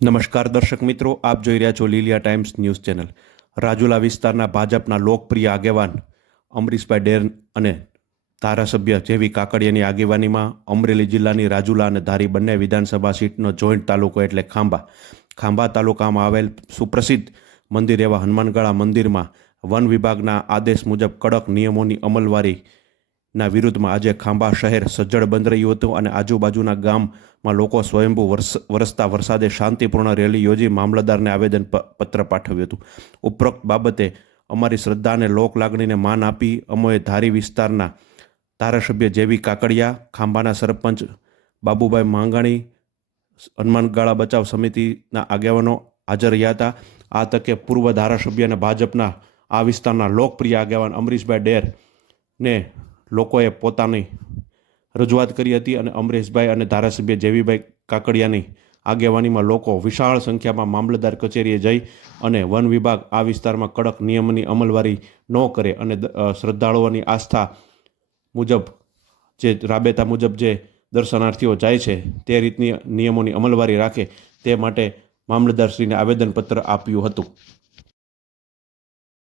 નમસ્કાર દર્શક મિત્રો, આપ જોઈ રહ્યા છો Liliya times news channel. Rajula વિસ્તારના ભાજપના લોકપ્રિય આગેવાન અમરીશભાઈ ડેર અને ધારાસભ્ય જેવી કાકડિયાની આગેવાનીમાં અમરેલી જિલ્લાની રાજુલા અને ધારી બંને વિધાનસભા સીટનો જોઈન્ટ તાલુકો એટલે ખાંભા. ખાંભા તાલુકામાં આવેલ સુપ્રસિદ્ધ મંદિર એવા હનુમાનગાળા મંદિરમાં વન વિભાગના આદેશ મુજબ કડક નિયમોની અમલવારી ના વિરુદ્ધમાં આજે ખાંભા શહેર સજ્જડ બંધ રહ્યું હતું અને આજુબાજુના ગામમાં લોકો સ્વયંભૂ વરસ વરસતા વરસાદે શાંતિપૂર્ણ રેલી યોજી મામલતદારને આવેદન પત્ર પાઠવ્યું હતું. ઉપરોક્ત બાબતે અમારી શ્રદ્ધા અને લોક લાગણીને માન આપી અમોએ ધારી વિસ્તારના ધારાસભ્ય જેવી કાકડિયા, ખાંભાના સરપંચ બાબુભાઈ માંગાણી હનુમાનગાળા બચાવ સમિતિના આગેવાનો હાજર રહ્યા હતા. આ તકે પૂર્વ ધારાસભ્ય અને ભાજપના આ વિસ્તારના લોકપ્રિય આગેવાન અમરીશભાઈ ડેરને લોકોએ પોતાની રજૂઆત કરી હતી અને અમરેશભાઈ અને ધારાસભ્ય જેવીભાઈ કાકડિયાની આગેવાનીમાં લોકો વિશાળ સંખ્યામાં મામલતદાર કચેરીએ જઈ અને વન વિભાગ આ વિસ્તારમાં કડક નિયમની અમલવારી ન કરે અને શ્રદ્ધાળુઓની આસ્થા મુજબ જે રાબેતા મુજબ જે દર્શનાર્થીઓ જાય છે તે રીતની નિયમોની અમલવારી રાખે તે માટે મામલતદારશ્રીને આવેદનપત્ર આપ્યું હતું.